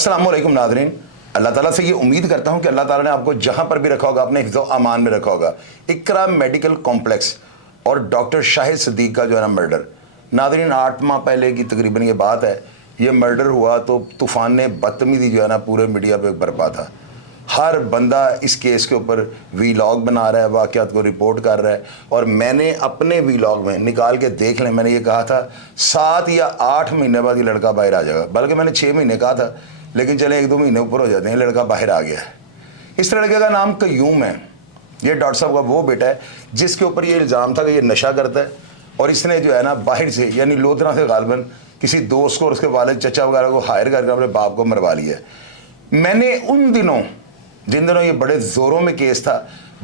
अस्सलाम वालेकुम नाज़रीन। अल्लाह ताला से ये उम्मीद करता हूँ कि अल्लाह ताला ने आपको जहाँ पर भी रखा होगा अपने हिफ्ज़ अमान में रखा होगा। इकरा मेडिकल कॉम्प्लेक्स और डॉक्टर शाहिद सिद्दीक का जो है ना मर्डर, नाज़रीन 8 माह पहले की तकरीबन ये बात है। ये मर्डर हुआ तो तूफ़ान ने बदतमीज़ी जो है ना पूरे मीडिया पे बरपा था। हर बंदा इस केस के ऊपर वीलॉग बना रहा है, वाक़यात को रिपोर्ट कर रहा है। और मैंने अपने वीलॉग में निकाल के देख लें, मैंने ये कहा था 7 या 8 महीने बाद ये लड़का बाहर आ जाएगा, बल्कि मैंने 6 महीने कहा था, लेकिन चले 1-2 महीने ऊपर हो जाते हैं, लड़का बाहर आ गया है। इस लड़के का नाम कयूम है। ये डॉक्टर साहब का वो बेटा है जिसके ऊपर ये इल्ज़ाम था कि ये नशा करता है और इसने जो है ना बाहर से यानी लोधरा से गालबन किसी दोस्त को और उसके वालिद चचा वगैरह को हायर करके अपने बाप को मरवा लिया है। मैंने उन दिनों जिन दिनों ये बड़े ज़ोरों में केस था,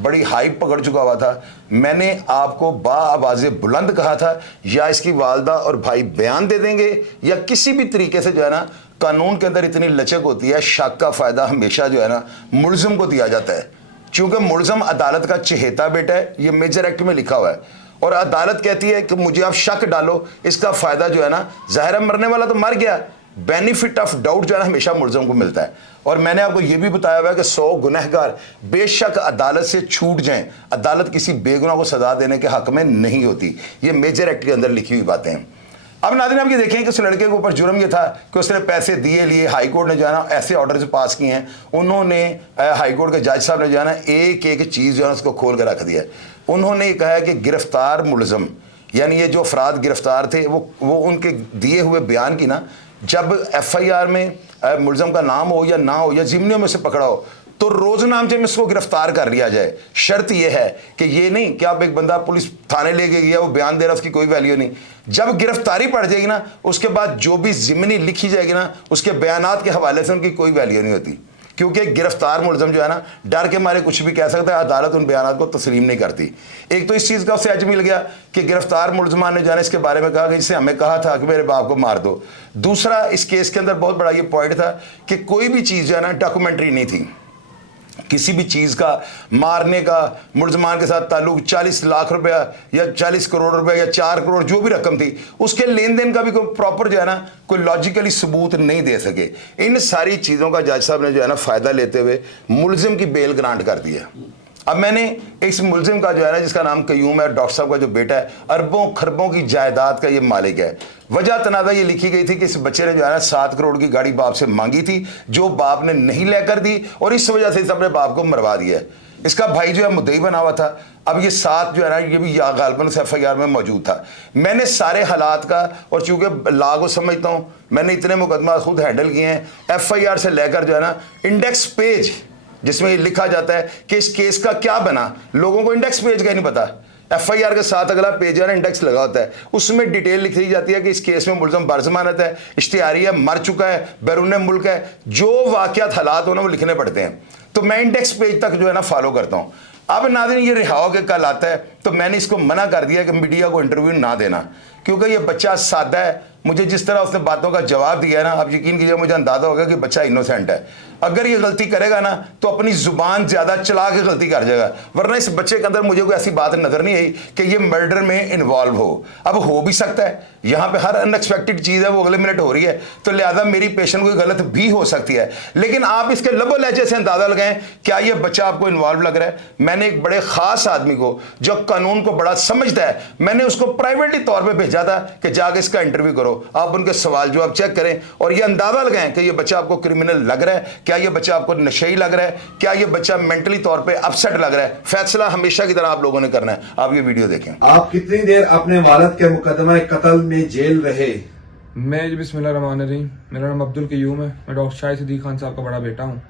बड़ी हाइप पकड़ चुका हुआ था, मैंने आपको बाआवाज़े बुलंद कहा था या इसकी वालदा और भाई बयान दे देंगे या किसी भी तरीके से जो है ना कानून के अंदर इतनी लचक होती है, शक का फ़ायदा हमेशा जो है ना मुलज़िम को दिया जाता है, क्योंकि मुलज़िम अदालत का चहेता बेटा है। ये मेजर एक्ट में लिखा हुआ है और अदालत कहती है कि मुझे आप शक डालो, इसका फ़ायदा जो है ना ज़ाहिर है मरने वाला तो मर गया, बेनिफिट ऑफ डाउट जो है ना हमेशा मुलज़िम को मिलता है। और मैंने आपको ये भी बताया हुआ है कि 100 गुनहगार बेशक अदालत से छूट जाएं, अदालत किसी बेगुनाह को सजा देने के हक में नहीं होती। ये मेजर एक्ट के अंदर लिखी हुई बातें हैं। अब नाज़रीन आप ये देखें कि उस लड़के के ऊपर जुर्म ये था कि उसने पैसे दिए लिए, हाई कोर्ट ने जो है ना ऐसे ऑर्डर से पास किए हैं, उन्होंने हाई कोर्ट के जज साहब ने जो है ना एक एक चीज़ जो है उसको खोल कर रख दिया है। उन्होंने ये कहा है कि गिरफ्तार मुलज़िम यानी ये जो अफराद गिरफ्तार थे वो उनके दिए हुए बयान की ना, जब FIR में मुलज़म का नाम हो या ना हो या ज़िम्मियों में से पकड़ा हो तो रोज़नामचे में इसको गिरफ्तार कर लिया जाए। शर्त यह है कि ये नहीं कि आप एक बंदा पुलिस थाने लेके गया, वो बयान दे रहा है, उसकी कोई वैल्यू नहीं। जब गिरफ्तारी पड़ जाएगी ना, उसके बाद जो भी ज़िम्मी लिखी जाएगी ना, उसके बयानात के हवाले से उनकी कोई वैल्यू नहीं होती, क्योंकि गिरफ्तार मुलज़म जो है ना डर के मारे कुछ भी कह सकता है, अदालत उन बयानात को तस्लीम नहीं करती। एक तो इस चीज़ का उसे एज मिल गया कि गिरफ्तार मुलज़मान ने जो है इसके बारे में कहा कि जिसे हमें कहा था कि मेरे बाप को मार दो। दूसरा, इस केस के अंदर बहुत बड़ा ये पॉइंट था कि कोई भी चीज़ जो है ना डॉक्यूमेंट्री नहीं थी। किसी भी चीज़ का मारने का मुलज़मान के साथ ताल्लुक 40 लाख रुपया या 40 करोड़ रुपया या 4 करोड़ जो भी रकम थी, उसके लेन देन का भी कोई प्रॉपर जो है ना कोई लॉजिकली सबूत नहीं दे सके। इन सारी चीज़ों का जज साहब ने जो है ना फ़ायदा लेते हुए मुलज़िम की बेल ग्रांट कर दी है। अब मैंने इस मुलज़िम का जो है ना जिसका नाम कयूम है, डॉक्टर साहब का जो बेटा है, अरबों खरबों की जायदाद का ये मालिक है। वजह तनाज़ा ये लिखी गई थी कि इस बच्चे ने जो है ना 7 करोड़ की गाड़ी बाप से मांगी थी, जो बाप ने नहीं लेकर दी और इस वजह से इस अपने बाप को मरवा दिया है। इसका भाई जो है मुद्दई बना हुआ था। अब ये 7 जो है ना ये भी गालबन से FIR में मौजूद था। मैंने सारे हालात का और चूँकि लॉ को समझता हूँ, मैंने इतने मुकदमा खुद हैंडल किए हैं। FIR से लेकर जो है ना इंडेक्स पेज जिसमें ये लिखा जाता है कि इस केस का क्या बना, लोगों को इंडेक्स पेज का ही नहीं पता। FIR के साथ अगला पेज है ना इंडेक्स लगा होता है, उसमें डिटेल लिखी जाती है कि इस केस में मुलज़म बरज़मानत है, इश्तिहारी है, मर चुका है, बैरून मुल्क है, जो वाक़यात हालात होना वो लिखने पड़ते हैं। तो मैं इंडेक्स पेज तक जो है ना फॉलो करता हूँ। अब नाज़रीन ये रिहा हो के कल आता है तो मैंने इसको मना कर दिया कि मीडिया को इंटरव्यू ना देना, क्योंकि ये बच्चा सादा है। मुझे जिस तरह उसने बातों का जवाब दिया है ना, आप यकीन कीजिए मुझे अंदाज़ा होगा कि बच्चा इनोसेंट है। अगर ये गलती करेगा ना तो अपनी ज़ुबान ज़्यादा चला के गलती कर जाएगा, वरना इस बच्चे के अंदर मुझे कोई ऐसी बात नज़र नहीं आई कि ये मर्डर में इन्वॉल्व हो। अब हो भी सकता है, यहाँ पे हर अनएक्सपेक्टेड चीज़ है वो अगले मिनट हो रही है, तो लिहाजा मेरी पेशेंट कोई गलत भी हो सकती है। लेकिन आप इसके लबो लहजे से अंदाज़ा लगाएं, क्या ये बच्चा आपको इन्वॉल्व लग रहा है? मैंने एक बड़े ख़ास आदमी को जो कानून को बड़ा समझता है, मैंने उसको प्राइवेटली तौर पर भेजा था कि जाके इसका इंटरव्यू करो, आप उनके सवाल जवाब चेक करें और ये अंदाज़ा लगाएं कि ये बच्चा आपको क्रिमिनल लग रहा है, क्या ये बच्चा आपको नशेई लग रहा है, क्या ये बच्चा मेंटली तौर पे अपसेट लग रहा है। फैसला हमेशा की तरह आप लोगों ने करना है। आप ये वीडियो देखें। आप कितनी देर अपने वालिद के मुकदमा कत्ल में जेल रहे? मैं बिस्मिल्लाहिर्रहमानिर्रहीम, मेरा नाम अब्दुल कयूम है। मैं डॉक्टर शाहिद सिद्दीक खान साहब का बड़ा बेटा हूँ।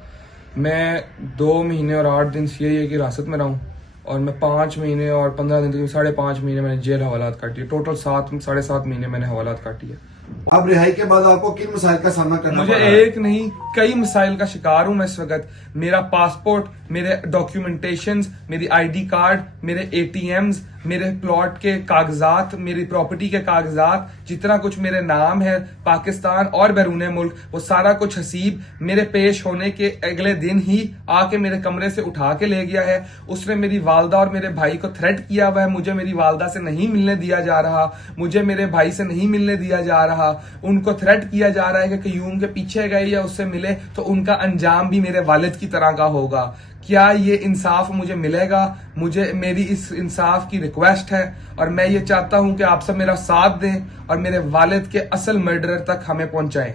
मैं 2 महीने और 8 दिन CIA की हिरासत में रहा हूँ और मैं 5 महीने और 15 दिन 5.5 महीने मैंने जेल हवालात काटी है। टोटल 7.5 महीने मैंने हवालात काटी है। अब रिहाई के बाद आपको किन मसाइल का सामना करना मुझे पड़ा? एक नहीं कई मसाइल का शिकार हूं मैं इस वक्त। मेरा पासपोर्ट, मेरे डॉक्यूमेंटेशंस, मेरी ID कार्ड, मेरे ATMs, मेरे प्लॉट के कागजात, मेरी प्रॉपर्टी के कागजात, जितना कुछ मेरे नाम है पाकिस्तान और बैरून मुल्क, वो सारा कुछ हसीब मेरे पेश होने के अगले दिन ही आके मेरे कमरे से उठा के ले गया है। उसने मेरी वालदा और मेरे भाई को थ्रेट किया हुआ है, मुझे मेरी वालदा से नहीं मिलने दिया जा रहा, मुझे मेरे भाई से नहीं मिलने दिया जा रहा। उनको थ्रेट किया जा रहा है कि कयूम के पीछे गए या उससे मिले तो उनका अंजाम भी मेरे वालिद की तरह का होगा। क्या ये इंसाफ मुझे मिलेगा? मुझे मेरी इस इंसाफ की रिक्वेस्ट है और मैं ये चाहता हूं कि आप सब मेरा साथ दें और मेरे वालिद के असल मर्डरर तक हमें पहुंचाएं।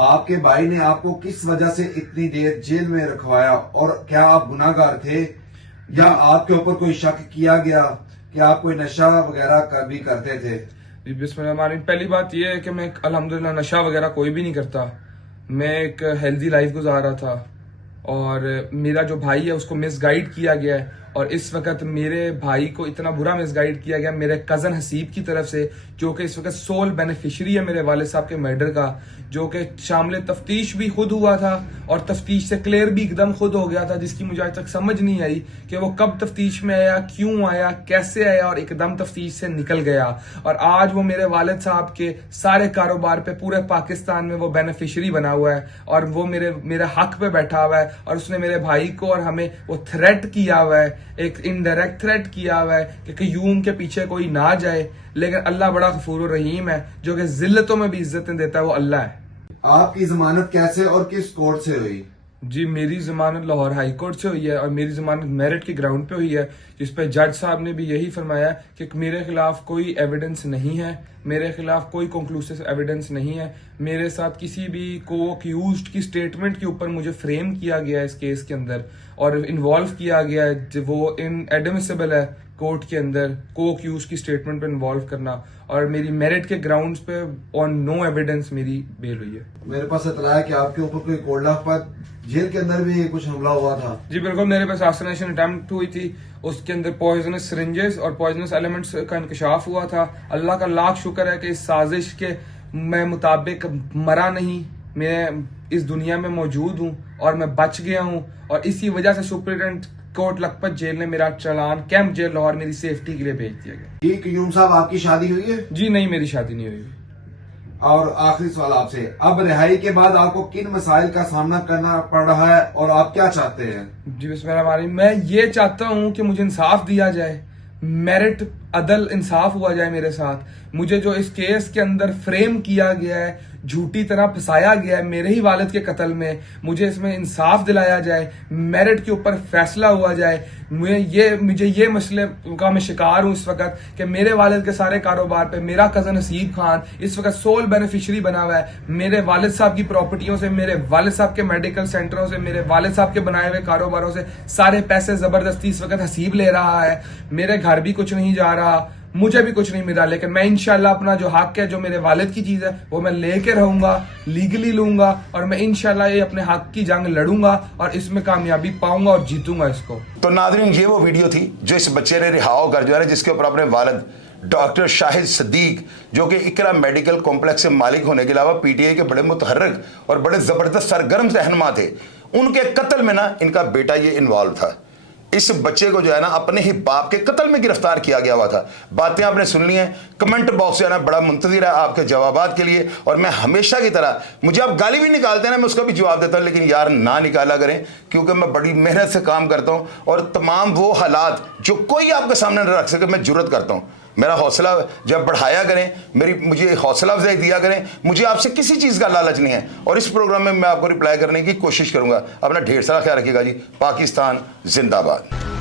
आपके भाई ने आपको किस वजह से इतनी देर जेल में रखवाया और क्या आप गुनाहगार थे या आपके ऊपर कोई शक किया गया कि आप कोई नशा वगैरह भी करते थे? बिस्मिल्लाह। पहली बात यह है कि मैं अल्हम्दुलिल्लाह नशा वगैरह कोई भी नहीं करता। मैं एक हेल्दी लाइफ गुजार रहा था और मेरा जो भाई है उसको मिसगाइड किया गया है और इस वक्त मेरे भाई को इतना बुरा मिसगाइड किया गया मेरे कजन हसीब की तरफ से, जो कि इस वक्त सोल बेनिफिशियरी है मेरे वालिद साहब के मर्डर का, जो कि शामिल तफ्तीश भी खुद हुआ था और तफ्तीश से क्लियर भी एकदम खुद हो गया था, जिसकी मुझे आज तक समझ नहीं आई कि वो कब तफ्तीश में आया, क्यों आया, कैसे आया और एकदम तफ्तीश से निकल गया। और आज वो मेरे वालिद साहब के सारे कारोबार पे पूरे पाकिस्तान में वो बेनिफिशियरी बना हुआ है और वो मेरे हक पे बैठा हुआ है और उसने मेरे भाई को और हमें वो थ्रेट किया हुआ है, एक इनडायरेक्ट थ्रेट किया हुआ है कि कयूम के पीछे कोई ना जाए। लेकिन अल्लाह बड़ा गफूर रहीम है, जो कि जिल्लतों में भी इज्जतें देता है, वो अल्लाह है। आपकी जमानत कैसे और किस कोर्ट से हुई? जी, मेरी जमानत लाहौर हाई कोर्ट से हुई है और मेरी जमानत मेरिट के ग्राउंड पे हुई है, जिस पे जज साहब ने भी यही फरमाया कि मेरे खिलाफ कोई एविडेंस नहीं है, मेरे खिलाफ कोई कंक्लूसिव एविडेंस नहीं है। मेरे साथ किसी भी को अक्यूज्ड की स्टेटमेंट के ऊपर मुझे फ्रेम किया गया है इस केस के अंदर और इन्वॉल्व किया गया है, वो इनएडमिसिबल है कोर्ट के अंदर को अक्यूज की स्टेटमेंट पे इन्वॉल्व करना। और मेरी मेरिट के ग्राउंड्स पे ऑन नो एविडेंस मेरी बेल हुई है। मेरे पास इतला है कि आपके ऊपर कोई कोल्डाफत जेल के अंदर भी कुछ हमला हुआ था। जी बिल्कुल, मेरे पास असैसिनेशन अटेम्प्ट हुई थी, उसके अंदर पॉइजनस सिरिंजेस और पॉइजनस एलिमेंट्स का इंकशाफ हुआ था। अल्लाह का लाख शुक्र है कि इस साजिश के मैं मुताबिक मरा नहीं, मैं इस दुनिया में मौजूद हूँ और मैं बच गया हूँ और इसी वजह से सुप्रीटेंडेंट कोर्ट लखपत जेल ने मेरा चालान कैंप जेल लाहौर मेरी सेफ्टी के लिए भेज दिया गया। जी कयूम साहब, आपकी शादी हुई है? जी नहीं, मेरी शादी नहीं हुई। और आखिरी सवाल आपसे, अब रिहाई के बाद आपको किन मसाइल का सामना करना पड़ रहा है और आप क्या चाहते हैं? जी बिस्मिल्लाह, मैं ये चाहता हूँ कि मुझे इंसाफ दिया जाए, मेरिट अदल इंसाफ हुआ जाए मेरे साथ। मुझे जो इस केस के अंदर फ्रेम किया गया है, झूठी तरह फंसाया गया है मेरे ही वालिद के कत्ल में, मुझे इसमें इंसाफ दिलाया जाए, मेरिट के ऊपर फैसला हुआ जाए। मुझे ये मसले का मैं शिकार हूं इस वक्त कि मेरे वालिद के सारे कारोबार पे मेरा कजन हसीब खान इस वक्त सोल बेनिफिशियरी बना हुआ है। मेरे वालिद साहब की प्रॉपर्टियों से, मेरे वालिद साहब के मेडिकल सेंटरों से, मेरे वालिद साहब के बनाए हुए कारोबारों से सारे पैसे जबरदस्ती इस वक्त हसीब ले रहा है। मेरे घर भी कुछ नहीं जा रहा, मुझे भी कुछ नहीं मिला, लेकिन मैं इंशाल्लाह अपना जो हक है, जो मेरे वालिद की चीज है, वो मैं लेके रहूंगा, लीगली लूंगा और मैं इंशाल्लाह ये अपने हक की जंग लड़ूंगा और इसमें कामयाबी पाऊंगा और जीतूंगा इसको। तो नादरीन, ये वो वीडियो थी जो इस बच्चे ने रिहा कर जो है, जिसके ऊपर अपने वालिद डॉक्टर शाहिद सदीक, जो कि इकरा मेडिकल कॉम्प्लेक्स से मालिक होने के अलावा पीटीआई के बड़े मुतहर्रिक और बड़े जबरदस्त सरगर्म रहनुमा थे, उनके कत्ल में ना इनका बेटा ये इन्वॉल्व था। इस बच्चे को जो है ना अपने ही बाप के कत्ल में गिरफ्तार किया गया हुआ था। बातें आपने सुन ली हैं, कमेंट बॉक्स जो है ना बड़ा मुंतज़िर है आपके जवाबात के लिए और मैं हमेशा की तरह, मुझे आप गाली भी निकालते हैं ना, मैं उसका भी जवाब देता हूं, लेकिन यार ना निकाला करें, क्योंकि मैं बड़ी मेहनत से काम करता हूं और तमाम वो हालात जो कोई आपके सामने न रख सके मैं जुर्रत करता हूं। मेरा हौसला जब बढ़ाया करें, मुझे हौसला अफजाई दिया करें, मुझे आपसे किसी चीज़ का लालच नहीं है और इस प्रोग्राम में मैं आपको रिप्लाई करने की कोशिश करूंगा। अपना ढेर सारा ख्याल रखिएगा जी। पाकिस्तान जिंदाबाद।